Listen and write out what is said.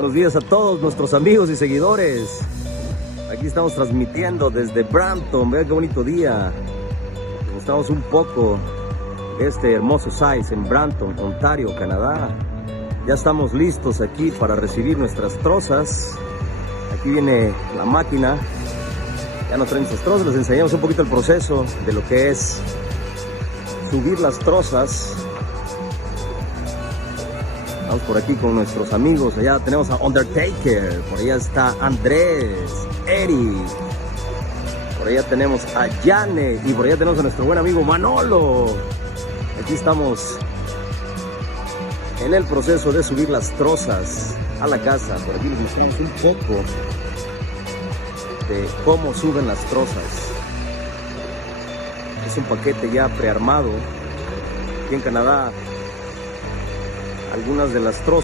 Buenos días a todos nuestros amigos y seguidores. Aquí estamos transmitiendo desde Brampton. Vean qué bonito día. Estamos un poco de este hermoso size en Brampton, Ontario, Canadá. Ya estamos listos aquí para recibir nuestras trozas. Aquí viene la máquina. Ya nos traen nuestras trozas. Les enseñamos un poquito el proceso de lo que es subir las trozas. Vamos por aquí con nuestros amigos. Allá tenemos a Undertaker. Por allá está Andrés, Eri. Por allá tenemos a Yane. Y por allá tenemos a nuestro buen amigo Manolo. Aquí estamos en el proceso de subir las trozas a la casa. Por aquí les mostramos un poco de cómo suben las trozas. Es un paquete ya prearmado. Aquí en Canadá, algunas de las trozas